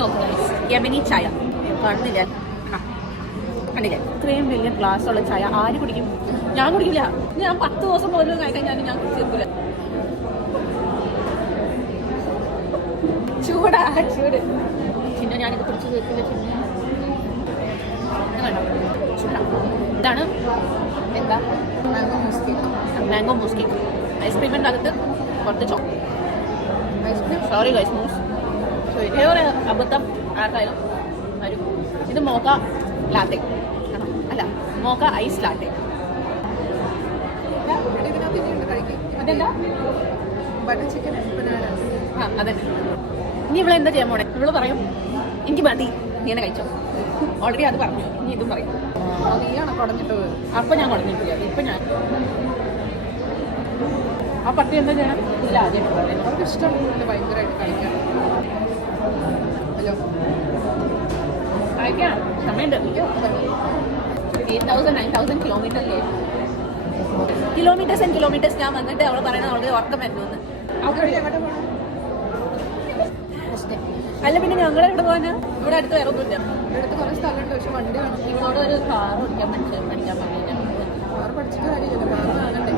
നോക്കുക യമനി ചായ കാണുന്നില്ല. കണ്ടില്ലേ ഇത്രയും വലിയ ഗ്ലാസ്സുള്ള ചായ ആര് കുടിക്കും? ഞാൻ കുടിക്കില്ല. ഞാൻ 10 ദിവസം പോലും കഴിക്കാൻ ഞാൻ കുടിച്ചിരിക്കില്ല. ചൂടാ ചൂട്. പിന്നെ ഞാനിത് കുടിച്ച് തീർക്കില്ല. ഇതാണ് എന്താ മാംഗോ മൂസ് കേക്ക്. ഐസ്ക്രീമിൻ്റെ അകത്ത് കുറച്ച് ഐസ്ക്രീം. സോറി ഗൈസ്, മൂസ്. സോ ഇതേ ഒരു അബദ്ധം ആർക്കായാലും വരും. ഇത് മോക്ക ലാത്തെ ആണോ? അല്ല, മോക്ക ഐസ് ലാത്തെ. അതെന്താ? Butter chicken. ആ അതെ. ഇനി ഇവിടെ എന്താ ചെയ്യാൻ പോണേ? ഇവള് പറയും എനിക്ക് മതി, നീ എന്നെ കഴിച്ചോ. ഓൾറെഡി അത് പറഞ്ഞു. ഇനി ഇതും പറയും. നീയാണോ കുടഞ്ഞിട്ട്? അപ്പം ഞാൻ കുടഞ്ഞിട്ടില്ല. ഇപ്പം ഞാൻ ആ പട്ടി എന്താ ചെയ്യണം? ഇല്ല, ആദ്യം അവർക്ക് ഇഷ്ടമുള്ള ഭയങ്കരമായിട്ട് കഴിക്കാൻ. ഹലോ, കഴിക്കാം. സമയമുണ്ട്. 8,000 9,000 കിലോമീറ്റർ അല്ലേ? കിലോമീറ്റേഴ്സ് ഞാൻ വന്നിട്ട് അവൾ പറയണത് അവൾക്ക് ഉറക്കം വരുന്നു. അല്ല പിന്നെ ഞങ്ങൾ എവിടെ പോകാനാ? ഇവിടെ അടുത്ത് വേറെ ഒന്നുമില്ല. അടുത്ത് കുറേ സ്ഥലമുണ്ട്. പക്ഷെ വണ്ടി വേണം. ഇവളോട് ഒരു കാർ ഓടിക്കാൻ പഠിക്കാൻ പറഞ്ഞു. കാർ പഠിച്ചിട്ട് കാര്യമില്ല. കാർ വാങ്ങണ്ടേ?